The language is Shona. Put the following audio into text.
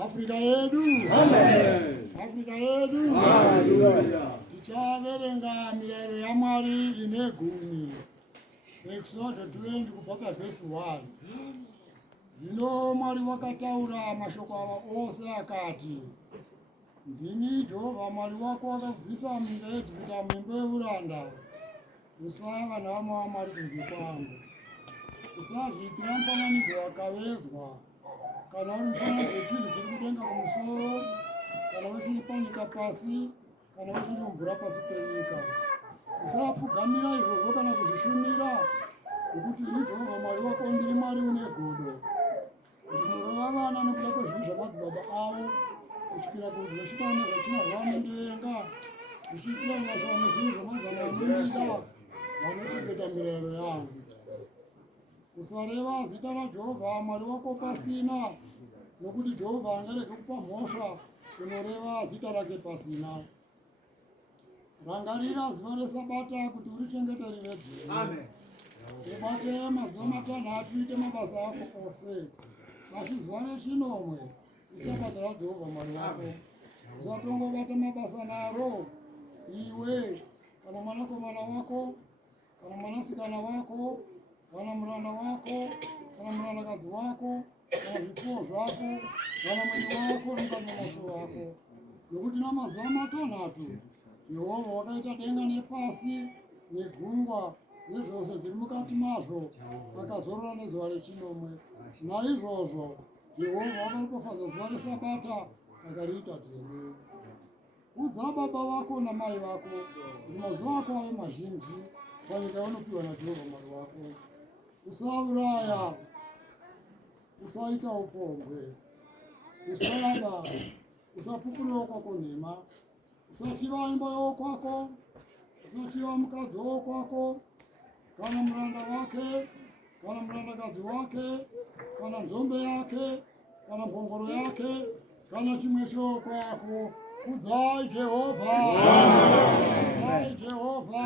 Afrika yedu. Amen. Afrika yedu. Hallelujah. Tichaverenga mirairo yaMwari ineGumi. Exodus 20 kubva pavhesi 1. Zvino Mwari wakataura mashoko ava ose akati, ndini Jehovha Mwari wako wakabvisa munyika yeIjipita mumba yeuranda. Usava navamwe vaMwari kunze kwangu. Usazviitira mufananidzo wakavezwa, kana uri mufananidzo wechinhu chiri kudenga kumusoro, kana wechiri panyika pasi, kana wechiri mumvura pasi penyika. Usapfugamira izvozvo kana kuzvishumira, nokuti ini Jehovha Mwari wako ndiri Mwari une godo. Ndinorova vana nokuda kwezvinhu zvamadzibaba avo, kusvikira kuzveshitani zvachina zvavanondivenga, zvichiitira vashava nezvinhu zvamazana vanondida, vanochengeta mirayiro yangu. Usareva zita raJehovha Mwari wako pasina, nokuti Jehovha angarege kupa mhosva kunoreva zita rake pasina. Rangarira zuva reSabata kuti urichengete rive dzvene. Ubate mazuva matanhatu uite mabasa ako ose. Asi zuva rechinomwe iSabata raJehovha Mwari wako. Usatongobata mabasa naro, iwe, kana mwanakomana wako, kana mwanasikana wako, kana muranda wako, kana murandakadzi wako, kana zvipfuwo zvako, kana mwenye wako nomukati memasuo ako. Nokuti namazuva matanhatu Jehovha wakaita denga nepasi negungwa nezvose zviri mukati mazvo, akazorora nezuva rechinomwe. Naizvozvo Jehovha wakaropafadza zuva reSabata akariita dzvene. Kudza baba vako namai vako kuti mazuva ako ave mazhinji panyika yaunopiwa naJehovha Mwari wako. Usauraya, usaita upombwe, usaba, usapupurira wokwako nhema, usachiva imba yokwako, usachiva mukadzi wokwako, kana muranda wake, kana murandakadzi wake, kana nzombe yake, kana mbongoro yake, kana chimwe chokwako. Kudzai Jehovha. Kudzai Jehovha.